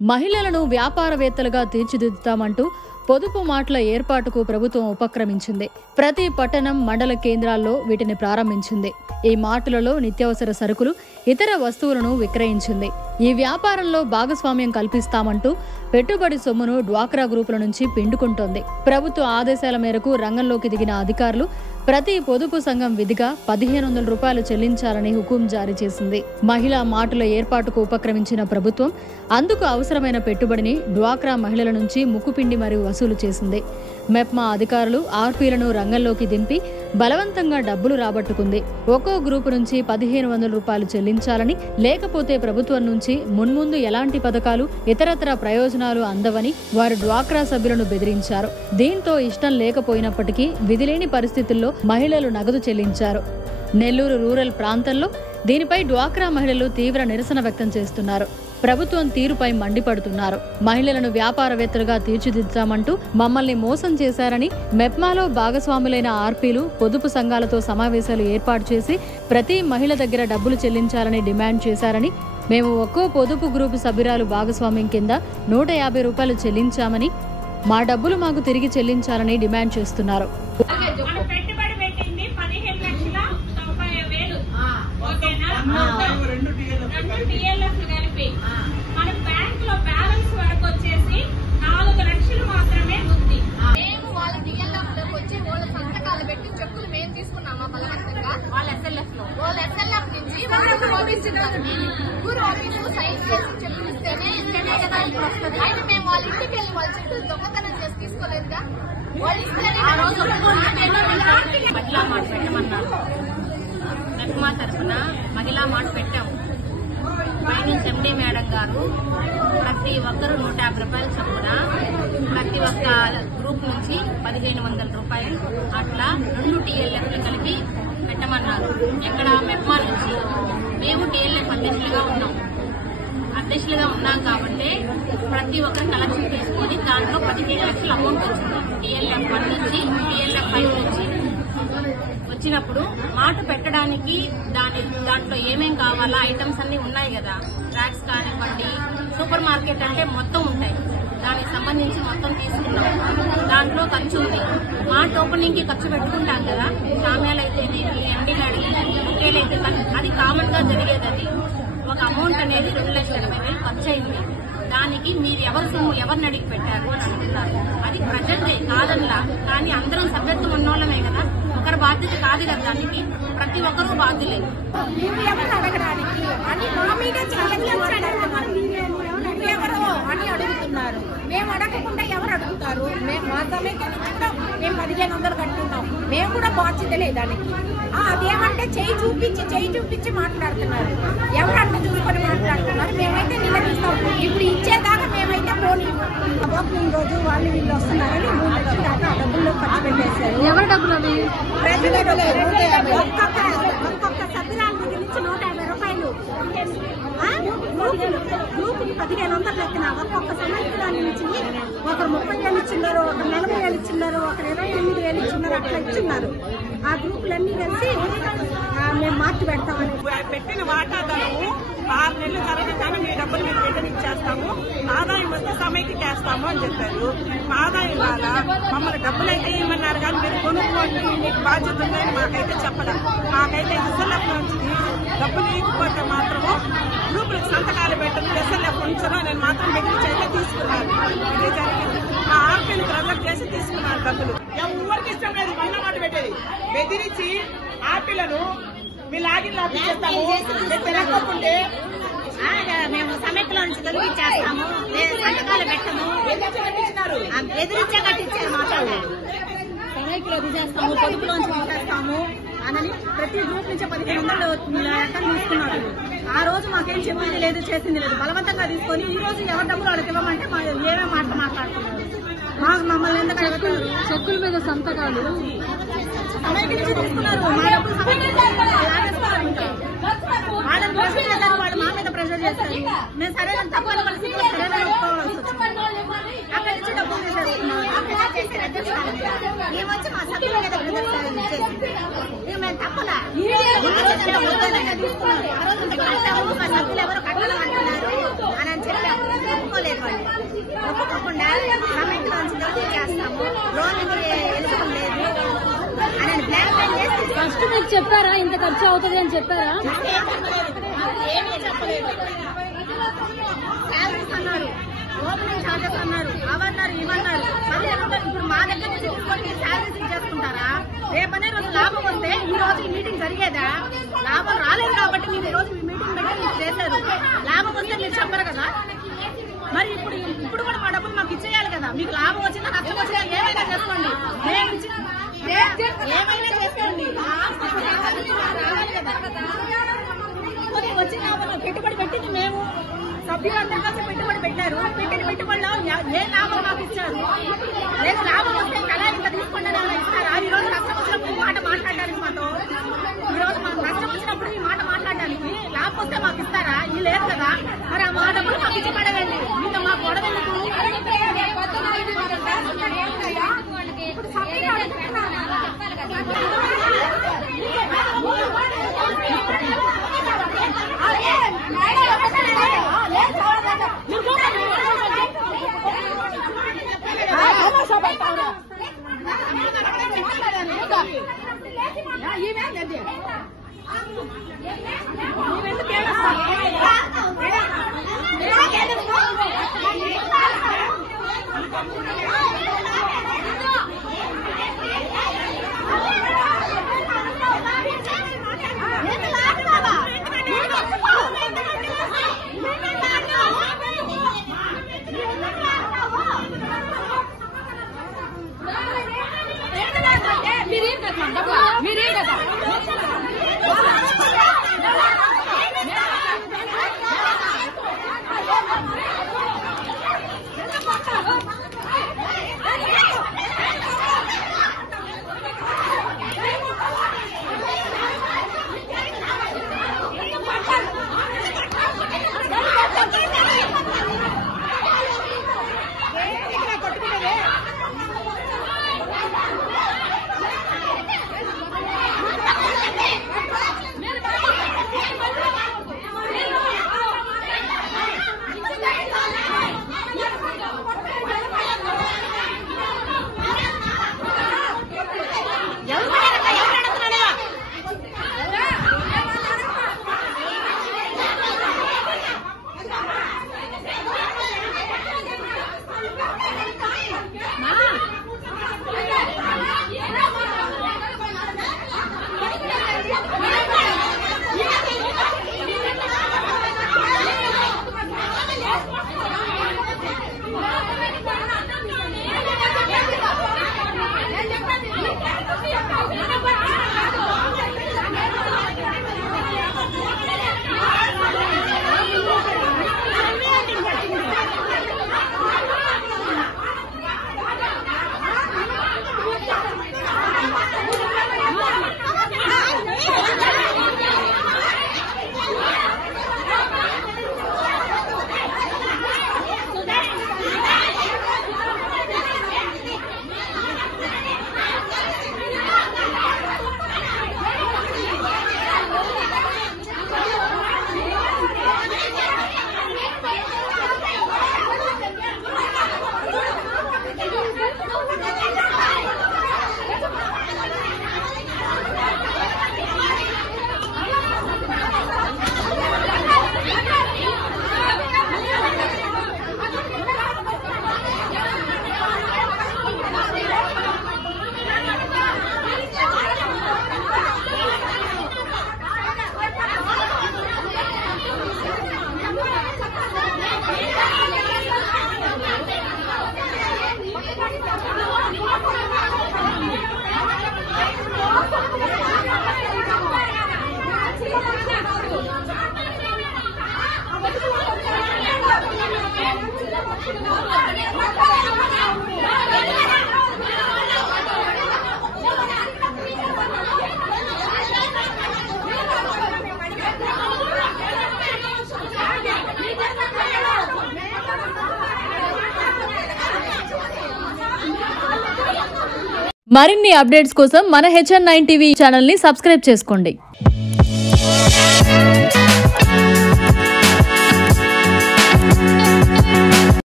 మహిళలను వ్యాపారవేత్తలుగా తీర్చిదిద్దుతామంటూ పొదుపు మార్ట్ల ఏర్పాటుకు ప్రభుత్వం ఉపక్రమించింది. ప్రతి పట్టణం, మండల కేంద్రాల్లో వీటిని ప్రారంభించింది. ఈ మార్టులలో నిత్యావసర సరుకులు, ఇతర వస్తువులను విక్రయించింది. ఈ వ్యాపారంలో భాగస్వామ్యం కల్పిస్తామంటూ పెట్టుబడి సొమ్మును డ్వాక్రా గ్రూపుల నుంచి పిండుకుంటోంది. ప్రభుత్వ ఆదేశాల మేరకు రంగంలోకి దిగిన అధికారులు ప్రతి పొదుపు సంఘం విధిగా 1500 రూపాయలు చెల్లించాలని హుకుం జారీ చేసింది. మహిళా మార్టుల ఏర్పాటుకు ఉపక్రమించిన ప్రభుత్వం అందుకు అవసరమైన పెట్టుబడిని డ్వాక్రా మహిళల నుంచి ముక్కుపిండి మరియు వసూలు చేసింది. మెప్మా అధికారులు ఆర్పీలను రంగంలోకి దింపి బలవంతంగా డబ్బులు రాబట్టుకుంది. ఒక్కో గ్రూపు నుంచి 1500 రూపాయలు చెల్లించాలని, లేకపోతే ప్రభుత్వం నుంచి మున్ముందు ఎలాంటి పథకాలు, ఇతరత్ర ప్రయోజనాలు అందవని వారు డ్వాక్రా సభ్యులను బెదిరించారు. దీంతో ఇష్టం లేకపోయినప్పటికీ విధిలేని పరిస్థితుల్లో మహిళలు నగదు చెల్లించారు. నెల్లూరు రూరల్ ప్రాంతంలో దీనిపై డ్వాక్రా మహిళలు తీవ్ర నిరసన వ్యక్తం చేస్తున్నారు. ప్రభుత్వం తీరుపై మండిపడుతున్నారు. మహిళలను వ్యాపారవేత్తలుగా తీర్చిదిద్దామంటూ మమ్మల్ని మోసం చేశారని, మెప్మాలో భాగస్వాములైన ఆర్పీలు పొదుపు సంఘాలతో సమావేశాలు ఏర్పాటు చేసి ప్రతి మహిళ దగ్గర డబ్బులు చెల్లించాలని డిమాండ్ చేశారని, మేము ఒక్కో పొదుపు గ్రూపు సభ్యురాలు భాగస్వామ్యం కింద 150 రూపాయలు చెల్లించామని, మా డబ్బులు మాకు తిరిగి చెల్లించాలని డిమాండ్ చేస్తున్నారు. మన బ్యాంక్ లో బ్యాలెన్స్ వరకు వచ్చేసి 4 లక్షలు మాత్రమే ఉంది. మేము వాళ్ళ డిఎల్ఎఫ్ లోకి వచ్చి వాళ్ళ సంతకాలు పెట్టి చెక్కులు మేము తీసుకున్నామా బలవంతంగా? వాళ్ళ ఎస్ఎల్ఎఫ్ నుంచి ఊరు ఆఫీసు సైన్ చేసి చెక్కులు ఇస్తేనే వస్తుంది. అయితే మేము వాళ్ళ ఇంటికి వెళ్ళి వాళ్ళ చెక్కులు దొంగతనం చేసి తీసుకోలేదుగా. వాళ్ళు ఇస్తేనే మహిళా మాట పెట్టమన్నారు. మెప్మా తరఫున మహిళా మాట పెట్టాము. పైనుంచి ఎండీ మేడం గారు ప్రతి ఒక్కరూ 150 రూపాయలు చొప్పున ప్రతి ఒక్క గ్రూప్ నుంచి 1500 రూపాయలు అట్లా 2 టీఎల్ఎఫ్లు కలిపి పెట్టమన్నారు. ఎక్కడ మెప్మా నుంచి. మేము టీఎల్ఎఫ్ అధ్యక్షులుగా ఉన్నాం కాబట్టి ప్రతి ఒక్కరు కలెక్షన్ తీసుకొని దాంట్లో 15 లక్షల అమౌంట్ వచ్చింది. టీఎల్ఎఫ్ 1 నుంచి టీఎల్ఎఫ్ 5 నుంచి వచ్చినప్పుడు మాట పెట్టడానికి దాంట్లో ఏమేం కావాలా ఐటమ్స్ అన్ని ఉన్నాయి కదా. ట్రాక్స్ కానివ్వండి, సూపర్ మార్కెట్ అంటే మొత్తం ఉంటాయి. దానికి సంబంధించి మొత్తం తీసుకున్నాం. దాంట్లో ఖర్చు ఉంది. మాట ఓపెనింగ్ కి ఖర్చు పెట్టుకుంటాం కదా. సామ్యాలు అయితేనేమి, ఎండీ ఒకేలైతే అది కామన్ గా జరిగేది. అది ఒక అమౌంట్ అనేది 2,80,000 ఖర్చు అయింది. దానికి మీరు ఎవరి సొమ్ము ఎవరిని అడిగి పెట్టారు అని అంటున్నారు. అది ప్రజెంటే కాదల్లా, కానీ అందరం సభ్యత్వం ఉన్నోళ్ళమే కదా. ఒకరి బాధ్యత కాదు కదా. దానికి ప్రతి ఒక్కరూ బాధ్యులే. అని అడుగుతున్నారు. మేము అడగకుండా ఎవరు అడుగుతారు? మా సమైక్య మేము 1500 కట్టుకుంటాం. మేము కూడా బాధ్యతలే దానికి. అదేమంటే చేయి చూపించి మాట్లాడుతున్నారు. ఎవరు అట్లా చూసుకొని మాట్లాడుతున్నారు? మేమైతే నిలదీస్తాం. ఇప్పుడు ఇచ్చేదాకా మేమైతే పోనీ. ఓపెనింగ్ రోజు వాళ్ళు వీళ్ళు వస్తున్నారని డబ్బుల్లో ఖర్చు పెట్టేశారు. ఎవరి డబ్బులు అవి? ఒక్కొక్క సభ్యురాల దగ్గర నుంచి 150 రూపాయలు. గ్రూపుకి 1500 లెక్కన ఒక్కొక్క సమైక్యురాల నుంచి ఒకరు 30,000 ఇచ్చిన్నారు, ఒకరు 40,000 ఇచ్చిన్నారు, ఒకరు 28,000 ఇచ్చిన్నారు. అట్లా ఇచ్చిన్నారు. ఆ గ్రూపులన్నీ కలిసి మేము మార్చి పెడతామని పెట్టిన వాటాదారము 6 నెలలు జరగగానే మీ డబ్బులు మేము రిటర్న్ ఇచ్చేస్తాము, ఆదాయం వస్తే సమైక్య చేస్తాము అని చెప్పారు. ఆదాయం రాదా? మమ్మల్ని డబ్బులు అయితే ఇవ్వమన్నారు కానీ మీరు కొనుక్కోండి, మీకు బాధ్యత ఉందని మాకైతే చెప్పడం. మాకైతే ఎస్ఎల్ఎఫ్ నుంచి డబ్బులు ఇవ్వకపోతే మాత్రము గ్రూపులకు సంతకాలు పెట్టడం, ఎస్ఎల్ఎఫ్ ఉంచడం నేను మాత్రం బెదిరించి అయితే తీసుకున్నాను. ఇదే జరిగింది. ఆ ఆర్పీని ప్రొజెక్ట్ చేసి తీసుకున్నారు డబ్బులు. ఎవరికి ఇష్టం లేదు మహిళా మాట పెట్టేది. బెదిరించి ఆర్పీలను మీ లాగిన్ చేస్తాము, తిరగకుంటే మేము సమైక్యలో నుంచి తొలగించేస్తాము, సంతకాలు పెట్టము, ఎదిరించే కట్టించారు. మాట్లాడారు సమైక్యలో తీసేస్తాము, పొదుపులోంచి తీసేస్తాము అని ప్రతి గ్రూప్ నుంచి 1500 తీసుకున్నారు. ఆ రోజు మాకేం చెప్పింది లేదు, చేసింది లేదు. బలవంతంగా తీసుకొని ఈ రోజు ఎవరి డబ్బులు వాళ్ళకి ఇవ్వమంటే ఏమేమి మాట్లాడుతున్నారు. మమ్మల్ని ఎందుకు చెక్కుల మీద సంతకాలు సమైక్య నుంచి తీసుకున్నారు. మా డబ్బులు వాళ్ళని ప్రెషర్ చేస్తారు, వాళ్ళు మా మీద ప్రెషర్ చేస్తారు. మేము సరైన తప్పని పరిస్థితి సరైన ఒప్పుకోవాల్సి వచ్చింది. అక్కడి నుంచి డబ్బులు తీసేస్తున్నారు. మేము వచ్చి మా సభ్యుల మీద మేము తప్పలా తీసుకున్నాం. ఆ రోజు మా సభ్యులు ఎవరు కట్టాలంటున్నారు అని చెప్పి ఒప్పుకోలేదు. ఫస్ట్ మీకు చెప్పారా ఇంత ఖర్చు అవుతుంది అని చెప్పారా? ఏమీ చెప్పలేదు. శాలరీస్ అన్నారు, ఓపెనింగ్ చార్జెస్ అన్నారు, అవన్నారు ఇవన్నారు. మళ్ళీ ఇప్పుడు మా దగ్గర నుంచి తీసుకొని శాలరీస్ ఇచ్చేసుకుంటారా? రేపనే రోజు లాభం వస్తే ఈ రోజు ఈ మీటింగ్ జరిగేదా? లాభం రాలేదు కాబట్టి మీరు ఈ రోజు ఈ మీటింగ్ పెట్టి మీరు చేశారు. లాభం వస్తే మీరు చెప్పరు కదా. మరి ఇప్పుడు కూడా మా డబ్బులు మాకు ఇచ్చేయాలి కదా. మీకు లాభం వచ్చిందా నష్టం వచ్చినా ఏమైనా చేసుకోండి, ఏమైనా చేసుకోండి. వచ్చిన పెట్టుబడి పెట్టింది మేము, సభ్యులందరూ కలిసి పెట్టుబడి పెట్టారు. పెట్టిన పెట్టుబడిలో ఏ లాభం మాకు ఇచ్చారు? లేదు లాభం వస్తే కదా ఇంత తీసుకోండి అని ఇస్తారా? ఈ రోజు నష్టం వచ్చినప్పుడు ఈ మాట మాట్లాడడానికి మాతో, ఈ రోజు మాకు నష్టం వచ్చినప్పుడు ఈ మాట మాట్లాడడానికి లాభం వస్తే మాకు ఇస్తారా? ఇది లేదు కదా. మరి ఆ మా డబ్బులు మాకు ఇచ్చి పడవేండి. మీతో మాకు గొడవ ఎందుకు? మీరే కదా మరిన్ని అప్డేట్స్ కోసం మన HN9 టీవీ ఛానల్ ని సబ్స్క్రైబ్ చేసుకోండి.